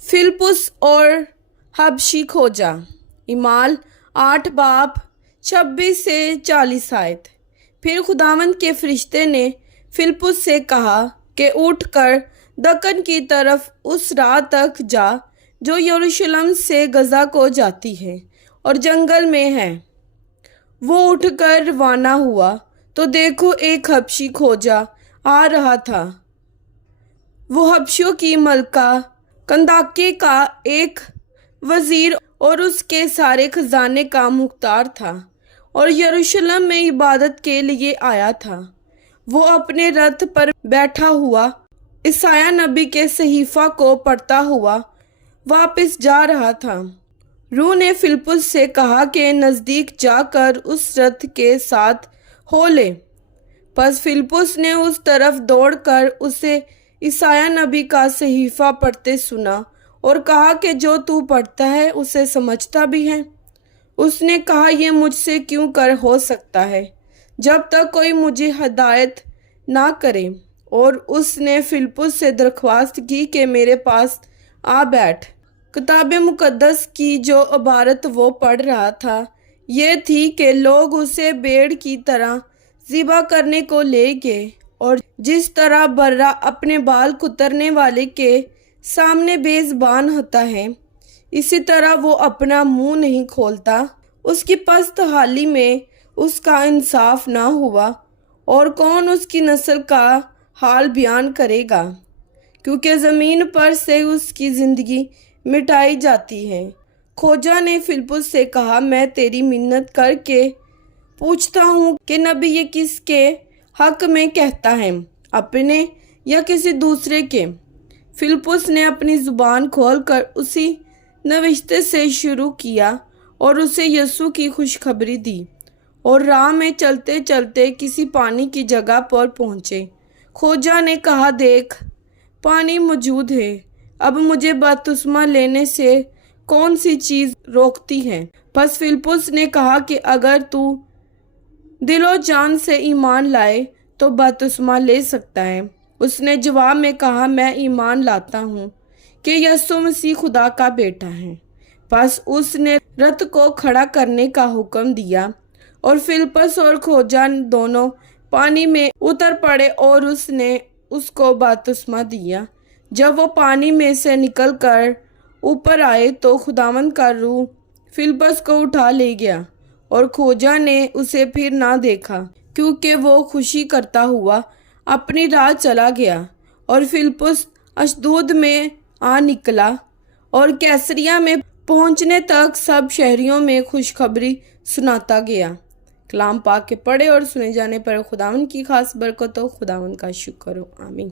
फिलिप्पुस और हबशी खोजा। इमाल 8 बाब 26 से 40 आयत। फिर खुदावंद के फरिश्ते ने फिलिप्पुस से कहा कि उठकर दक्कन की तरफ उस राह तक जा जो यरूशलेम से गजा को जाती है और जंगल में है। वो उठकर रवाना हुआ तो देखो एक हबशी खोजा आ रहा था। वो हबशियों की मलका कंदाके का एक वजीर और उसके सारे खजाने का मुख्तार था और यरूशलेम में इबादत के लिए आया था। वो अपने रथ पर बैठा हुआ यशायाह नबी के सहीफा को पढ़ता हुआ वापस जा रहा था। रूह ने फिलिप्पुस से कहा कि नज़दीक जाकर उस रथ के साथ हो ले। बस फिलिप्पुस ने उस तरफ दौड़कर उसे यशायाह नबी का सहीफा पढ़ते सुना और कहा कि जो तू पढ़ता है उसे समझता भी है। उसने कहा यह मुझसे क्यों कर हो सकता है जब तक कोई मुझे हिदायत ना करे। और उसने फिलिप्पुस से दरख्वास्त की कि मेरे पास आ बैठ। किताब मुकद्दस की जो इबारत वो पढ़ रहा था ये थी कि लोग उसे भेड़ की तरह ज़िबा करने को ले गए और जिस तरह बर्रा अपने बाल कुतरने वाले के सामने बेज़बान होता है इसी तरह वो अपना मुंह नहीं खोलता। उसकी पस्त हाली में उसका इंसाफ ना हुआ और कौन उसकी नस्ल का हाल बयान करेगा, क्योंकि ज़मीन पर से उसकी ज़िंदगी मिटाई जाती है। खोजा ने फिलिप्पुस से कहा मैं तेरी मिन्नत करके पूछता हूँ कि नबी ये किसके हक में कहता है, अपने या किसी दूसरे के। फिलिप्पुस ने अपनी ज़ुबान खोलकर उसी नविश्ते से शुरू किया और उसे यीशु की खुशखबरी दी और राह में चलते चलते किसी पानी की जगह पर पहुँचे। खोजा ने कहा देख पानी मौजूद है, अब मुझे बपतिस्मा लेने से कौन सी चीज़ रोकती है। बस फिलिप्पुस ने कहा कि अगर तू दिलो जान से ईमान लाए तो बपतिस्मा ले सकता है। उसने जवाब में कहा मैं ईमान लाता हूँ कि यीशु मसीह खुदा का बेटा है। बस उसने रथ को खड़ा करने का हुक्म दिया और फिलिप्पुस और खोजा दोनों पानी में उतर पड़े और उसने उसको बपतिस्मा दिया। जब वो पानी में से निकलकर ऊपर आए तो खुदावंद का रूह फिलिप्पुस को उठा ले गया और खोजा ने उसे फिर ना देखा, क्योंकि वो खुशी करता हुआ अपनी राह चला गया। और फिलिप्पुस अशदोद में आ निकला और कैसरिया में पहुंचने तक सब शहरियों में खुशखबरी सुनाता गया। कलाम पाक के पढ़े और सुने जाने पर खुदावंद की खास बरकत हो। खुदावंद का शुक्र हो। आमीन।